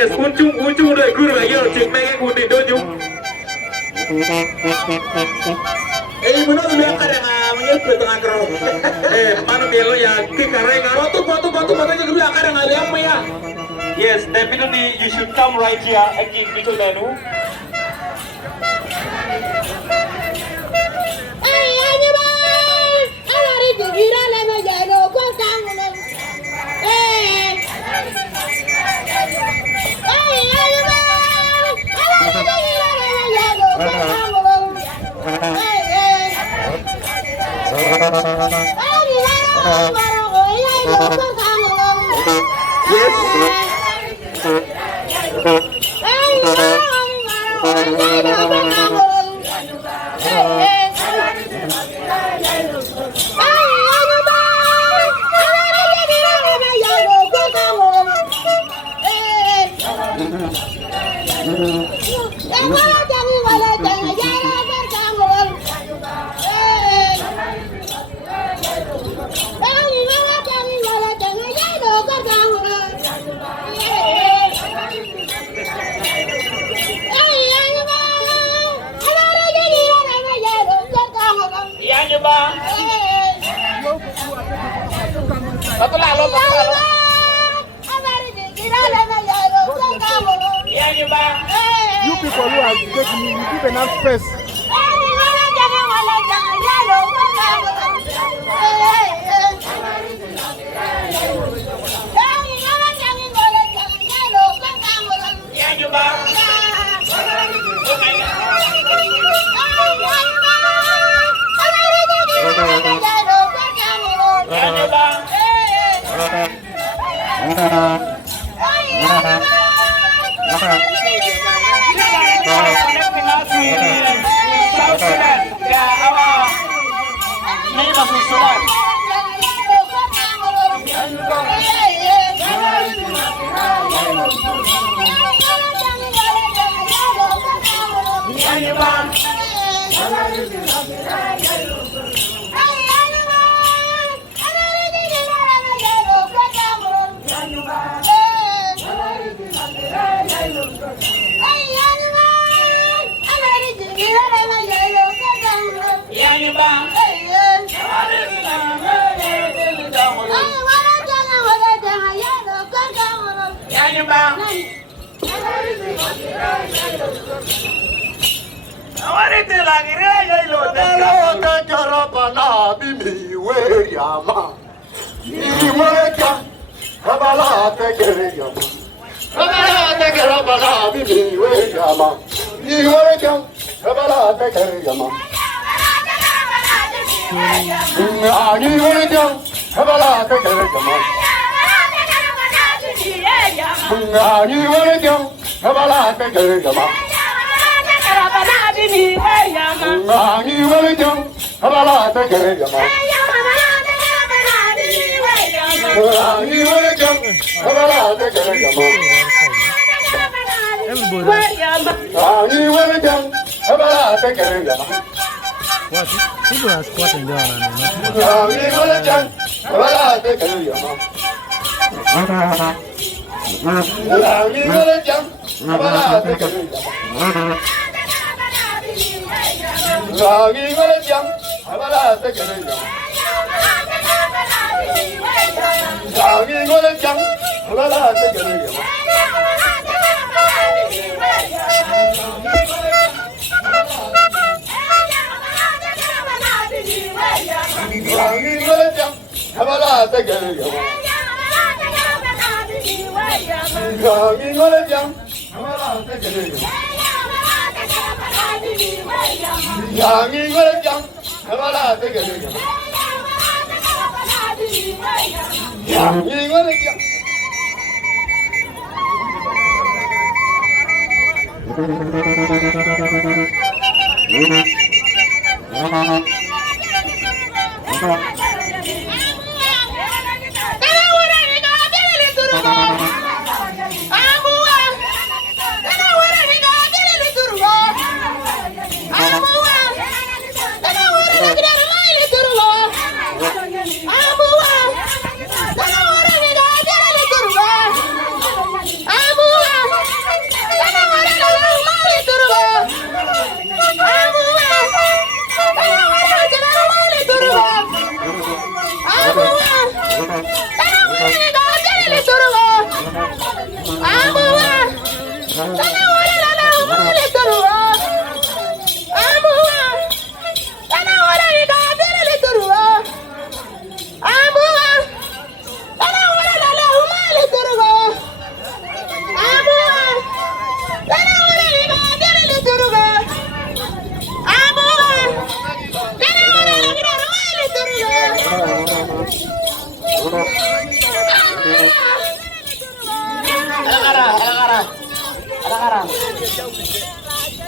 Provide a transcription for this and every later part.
Yes, untung udah guru lagi cek mereka kundi doju. Mana udah kadang menyebut tengah kerong. Mana belo ya kikareng Batu dulu kadang ada yang ya. Yes, definitely you should come right here again because menu. You people who are getting me, you give enough space. What? People are squatting down and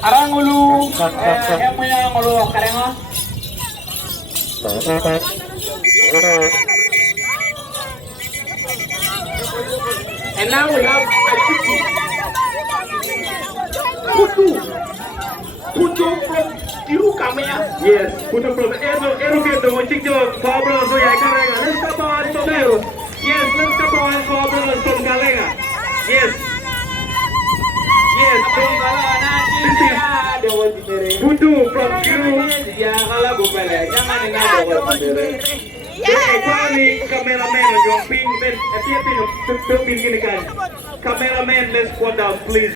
Arang ulu, yang punya ulu karengo. And now we have a chicken. Putu from Iru Kamea. Yes, Putu from Eru Kedo, Chico, Pablo, Zoya Karenga. Let's come on, Sonero. Yes, let's come on, Pablo, from Kalenga. Yes. Yes, from Putu from Iru. Ya, kalau bukan ya, jangan dengar. Cameraman on your ping, then, cameraman, let's squat down, please.